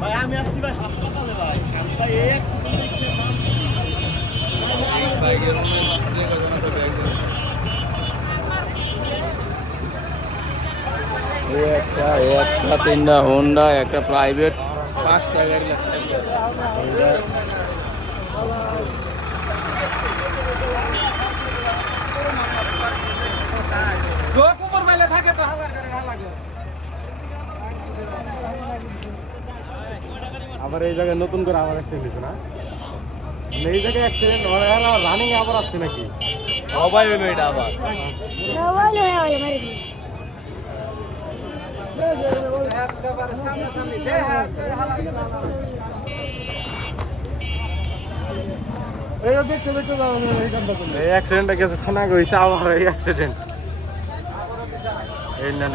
ভাই আমি আসছি ভাই হাসপাতালে ভাই আমি ভাই এই একটা একটা তিনটা হোন্ডা একটা প্রাইভেট 5টা গাড়ি আবার এই জায়গায় নতুন করে আবার অ্যাক্সিডেন্ট হয়েছে না এই জায়গায় অ্যাক্সিডেন্ট রানিং আবার আসছে নাকি সবাই হলো এটা আবার দেখতে দেখতে এই অ্যাক্সিডেন্টটা কিছুক্ষণ আগে হয়েছে আবার এই অ্যাক্সিডেন্ট এই না